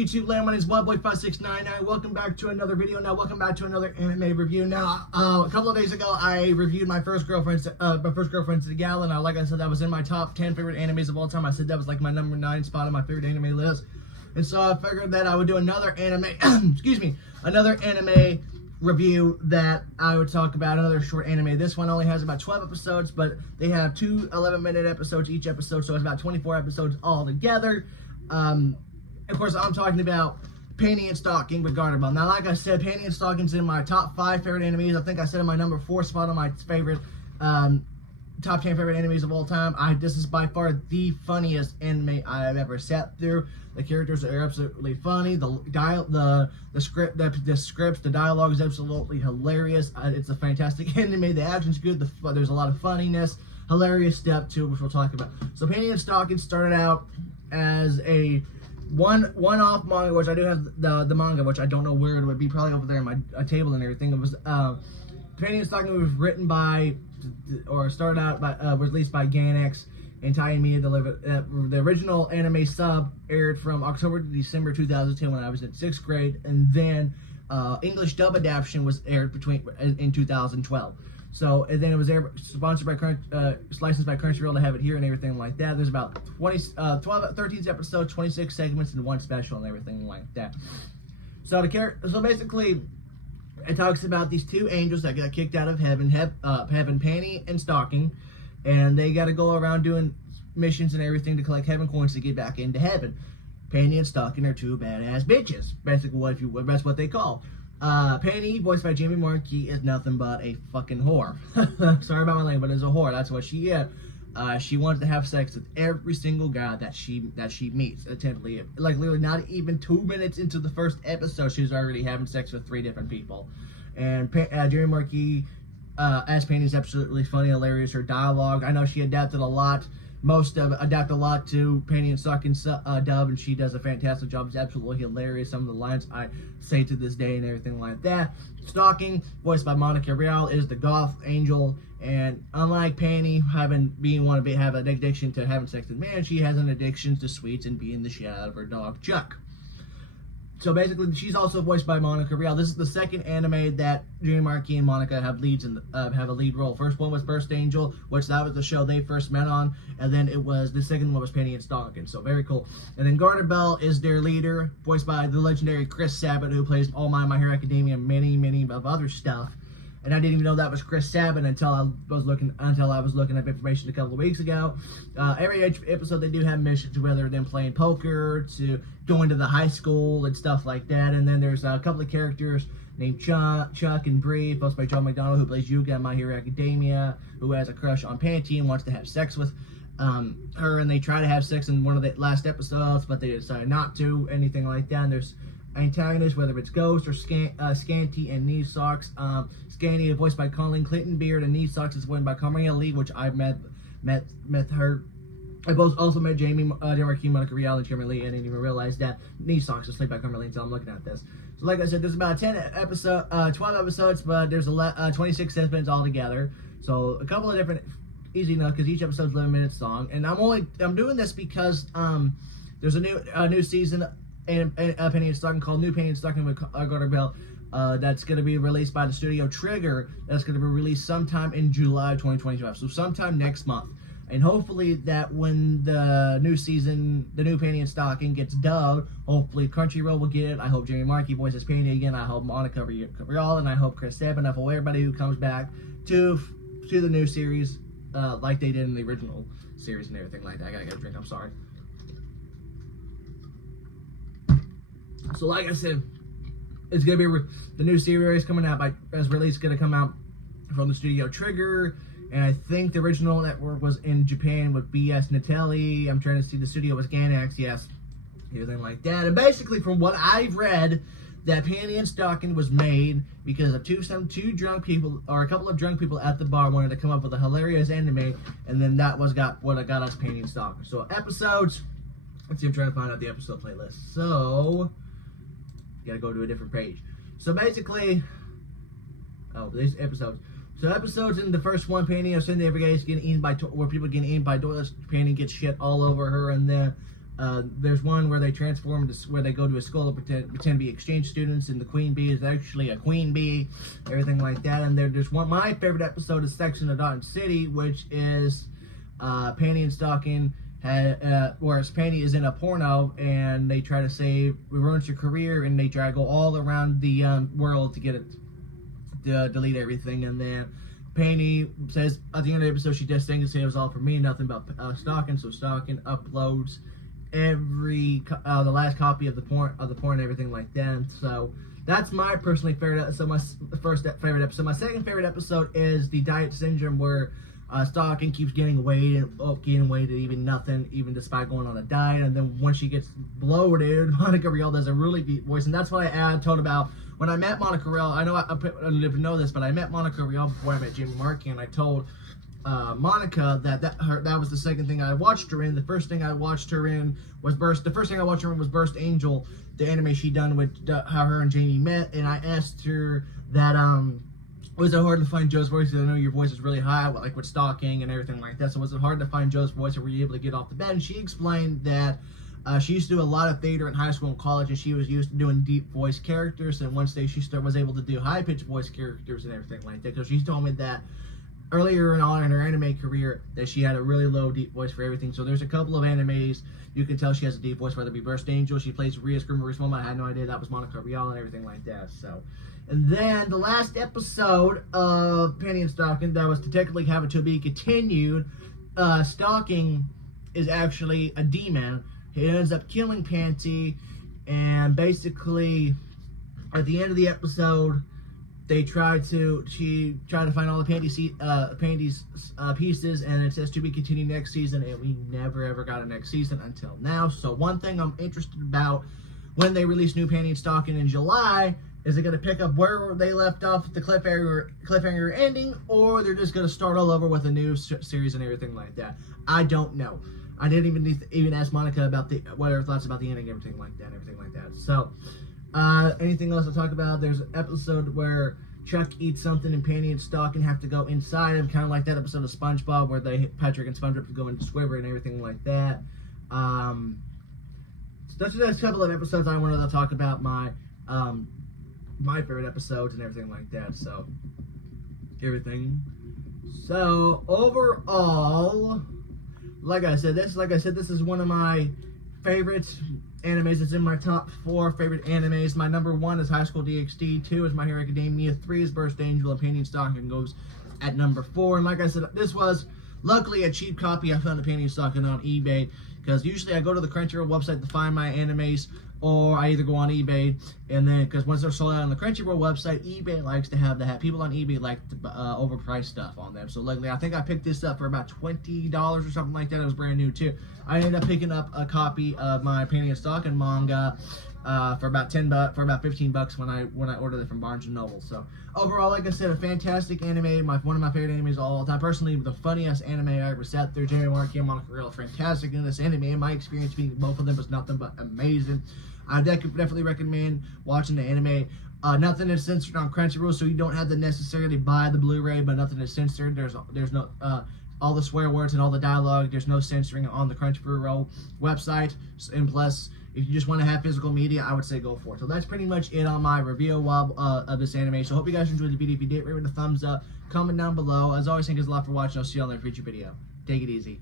YouTube land? My name is Wildboy5699. Welcome back to another video. Now, welcome back to another anime review. Now, a couple of days ago, I reviewed my first girlfriend's the gal, and like I said, that was in my top 10 favorite animes of all time. I said that was like my number 9 spot on my favorite anime list, and so I figured that I would do another anime, another anime review that I would talk about, another short anime. This one only has about 12 episodes, but they have 2 11-minute episodes each episode, so it's about 24 episodes all together. Of course, I'm talking about Panty Stocking with Garterbell. Now, like I said, Panty Stocking's in my top 5 favorite animes. I think I said in my number 4 spot on my favorite, top 10 favorite animes of all time. This is by far the funniest anime I've ever sat through. The characters are absolutely funny. The scripts, the dialogue is absolutely hilarious. It's a fantastic anime. The action's good. There's a lot of funniness, hilarious stuff too, which we'll talk about. So, Panty Stocking started out as a one-off manga, which I do have the manga, which I don't know where it would be, probably over there in my table and everything. It was Panty Stocking was written by, or started out by, released by Gainax and Tie Media delivered. The original anime sub aired from October to December 2010 when I was in 6th grade, and then English dub adaptation was aired in 2012. So, and then it was sponsored by licensed by Crunchyroll to have it here and everything like that. There's about 13 episodes, 26 segments, and 1 special and everything like that. So basically, it talks about these 2 angels that got kicked out of heaven, Panty and Stocking, and they got to go around doing missions and everything to collect heaven coins to get back into heaven. Panty and Stocking are 2 badass bitches. Basically, that's what they call. Panty, voiced by Jamie Markey, is nothing but a fucking whore. Sorry about my language, but it's a whore. That's what she is. She wants to have sex with every single guy that she meets. Attentively, like literally, not even 2 minutes into the first episode, she's already having sex with 3 different people. And Jamie Markey, as Panty, is absolutely funny, hilarious. Her dialogue, I know she adapted a lot. Adapt a lot to Panty and Stocking's dub, and she does a fantastic job. It's absolutely hilarious. Some of the lines I say to this day and everything like that. Stocking, voiced by Monica Real, is the goth angel, and unlike Panty, have an addiction to having sex with men, she has an addiction to sweets and beating the shit out of her dog Chuck. So basically, she's also voiced by Monica Real. This is the second anime that Jamie Markey and Monica have have a lead role. First one was Burst Angel, which that was the show they first met on, and then the second one was Panty and Stocking. So very cool. And then Garterbell is their leader, voiced by the legendary Chris Sabat, who plays All My Hero Academia and many of other stuff. And I didn't even know that was Chris Sabat until I was looking up information a couple of weeks ago. Every episode they do have missions, whether they're playing poker, to going to the high school and stuff like that. And then there's a couple of characters named Chuck and Bree, voiced by John McDonald, who plays Yuga in My Hero Academia, who has a crush on Panty and wants to have sex with her. And they try to have sex in one of the last episodes, but they decide not to, anything like that. And there's antagonists, whether it's Ghost or Scanty and Knee Socks. Scanty is voiced by Colleen Clinton Beard, and Knee Socks is voiced by Carmela Lee, which I met her. I also met Jamie Markey, Monica Real, and Carmela Lee, and I didn't even realize that Knee Socks is played by Carmela Lee until I'm looking at this. So like I said, there's about 12 episodes, but there's 26 segments altogether. So a couple of different, easy enough, because each episode's 11 minutes long. And I'm doing this because there's a new season and Panty and Stocking called New Panty and Stocking with Garterbell. That's going to be released by the studio Trigger. That's going to be released sometime in July 2025. So sometime next month. And hopefully that when the new season, the New Panty and Stocking gets dubbed, hopefully Crunchyroll will get it. I hope Jamie Markey voices Panty again. I hope Monica Real, and I hope Chris Sabat, I hope everybody who comes back to the new series like they did in the original series and everything like that. I gotta get a drink, I'm sorry. So like I said, it's gonna be the new series coming out as release, gonna come out from the studio Trigger, and I think the original network was in Japan with BS Natelli. I'm trying to see, the studio was Gainax, yes, everything like that. And basically, from what I've read, that Panty and Stocking was made because of two drunk people, or a couple of drunk people at the bar wanted to come up with a hilarious anime, and then that was what got us Panty and Stocking. So episodes, let's see, I'm trying to find out the episode playlist. So gotta go to a different page. So basically, these episodes. So episodes in the first one, Panty on Sunday every day is getting eaten by where people getting eaten by toilets. Panty gets shit all over her, and then There's one where they transform into, where they go to a school to pretend to be exchange students, and the queen bee is actually a queen bee, everything like that. And there's one, my favorite episode is Section of Dawson City, which is Panty and Stocking, whereas Panty is in a porno, and they try to save, ruins her career, and they try to go all around the world to get it, to delete everything. And then Panty says at the end of the episode, she just thinks it was all for me, nothing about Stocking. So Stocking uploads every the last copy of the porn and everything like that. So that's my personally favorite. So my first favorite episode. My second favorite episode is the diet syndrome, where Stocking keeps getting weight to even nothing, even despite going on a diet. And then when she gets bloated, Monica Rial does a really deep voice, and that's what I told about when I met Monica Rial. I know I didn't know this, but I met Monica Rial before I met Jamie Markey, and I told Monica that was the second thing I watched her in. The first thing I watched her in was Burst. The first thing I watched her in was Burst Angel, the anime she done with how her and Jamie met. And I asked her that was it hard to find Joe's voice? Because I know your voice is really high, like with Stocking and everything like that. So was it hard to find Joe's voice, or were you able to get off the bed? And she explained that she used to do a lot of theater in high school and college, and she was used to doing deep voice characters. And one day she was able to do high pitched voice characters and everything like that. Because she told me that earlier on in her anime career that she had a really low deep voice for everything. So there's a couple of animes you can tell she has a deep voice, whether it be Burst Angel, she plays Rhea Screamer's Mom. I had no idea that was Monica Rial and everything like that. So, and then the last episode of Panty and Stocking that was to technically have it to be continued, Stocking is actually a demon. He ends up killing Panty, and basically at the end of the episode, she tried to find all the Panty's pieces, and it says to be continued next season, and we never ever got a next season until now. So one thing I'm interested about when they release new Panty and Stocking in July, is it going to pick up where they left off with the cliffhanger ending, or they're just going to start all over with a new series and everything like that? I don't know. I didn't even ask Monica about what her thoughts about the ending, everything like that. So, anything else to talk about? There's an episode where Chuck eats something and Panty and Stocking have to go inside him, kind of like that episode of SpongeBob where Patrick and SpongeBob go into Squidward and everything like that. So that's just a couple of episodes I wanted to talk about, my favorite episodes and everything like that. So overall, like I said, this is one of my favorite animes. It's in my top 4 favorite animes. My number 1 is High School DxD, 2 is My Hero Academia, 3 is Burst Angel, and Panty and Stocking goes at number 4. And like I said, this was luckily a cheap copy I found of Panty and Stocking on eBay, because usually I go to the Crunchyroll website to find my animes, or I either go on eBay, and then, because once they're sold out on the Crunchyroll website, eBay likes to have people on eBay like to overprice stuff on them. So luckily, I think I picked this up for about $20 or something like that. It was brand new too. I ended up picking up a copy of my Panty and Stocking manga for about $15 when I ordered it from Barnes & Noble. So overall, like I said, a fantastic anime. One of my favorite animes of all time. Personally, the funniest anime I ever sat through. Jamie Markey and Monica Rial, fantastic in this anime. My experience being both of them was nothing but amazing. I definitely recommend watching the anime. Nothing is censored on Crunchyroll, so you don't have to necessarily buy the Blu-ray, but nothing is censored. There's no all the swear words and all the dialogue. There's no censoring on the Crunchyroll website. And plus, if you just want to have physical media, I would say go for it. So that's pretty much it on my review of this anime. So I hope you guys enjoyed the video. If you did, rate it with a thumbs up. Comment down below. As always, thank you guys a lot for watching. I'll see you on the future video. Take it easy.